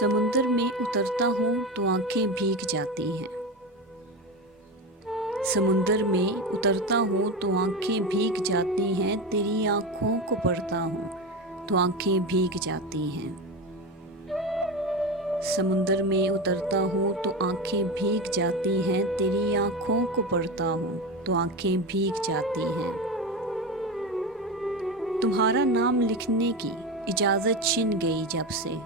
समुंदर में उतरता हूँ तो आंखें भीग जाती हैं। समुंदर में उतरता हूँ तो आंखें भीग जाती हैं। तेरी आँखों को पढ़ता हूँ तो आंखें भीग जाती हैं। समुंदर में उतरता हूँ तो आंखें भीग जाती हैं। तेरी आँखों को पढ़ता हूँ तो आंखें भीग जाती हैं। तुम्हारा नाम लिखने की इजाज़त छिन गई जब से।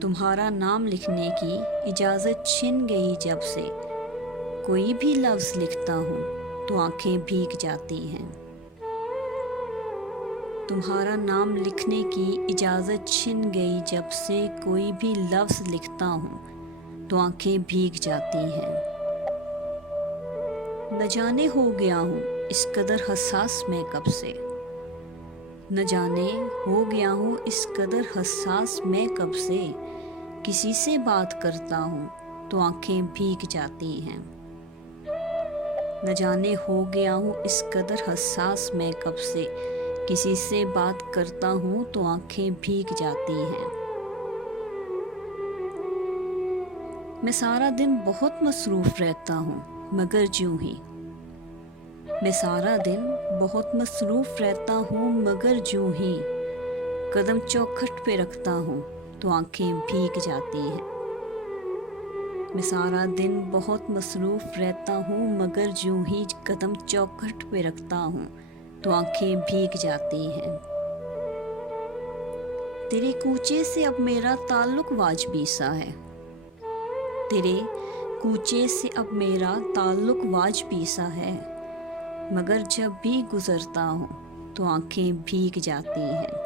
तुम्हारा नाम लिखने की इजाज़त छिन गई जब से। कोई भी लफ्ज़ लिखता हूँ तो आंखें भीग जाती हैं। तुम्हारा नाम लिखने की इजाज़त छिन गई जब से। कोई भी लफ्ज़ लिखता हूँ तो आंखें भीग जाती हैं। न जाने हो गया हूँ इस कदर हसास मैं कब से। न जाने हो गया हूँ इस कदर हसास मैं कब से। किसी से बात करता हूँ तो आंखें भीग जाती हैं। न जाने हो गया हूँ इस कदर हसास मैं कब से। किसी से बात करता हूँ तो आंखें भीग जाती हैं। मैं सारा दिन बहुत मसरूफ़ रहता हूँ मगर यूं ही। मैं सारा दिन बहुत मसरूफ़ रहता हूँ मगर यूं ही। कदम चौखट पे रखता हूँ तो आंखें भीग जाती हैं। मैं सारा दिन बहुत मसरूफ़ रहता हूँ मगर यूं ही। कदम चौखट पे रखता हूँ तो आंखें भीग जाती हैं। तेरे कूचे से अब मेरा ताल्लुक़ वाजबी सा है। तेरे कूचे से अब मेरा ताल्लुक़ वाजबी सा है। मगर जब भी गुज़रता हूँ तो आंखें भीग जाती हैं।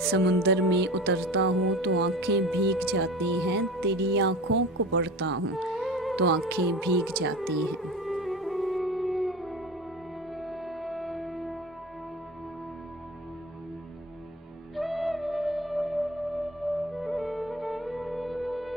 समुंदर में उतरता हूँ तो आंखें भीग जाती हैं। तेरी आँखों को पढ़ता हूँ तो आंखें भीग जाती हैं।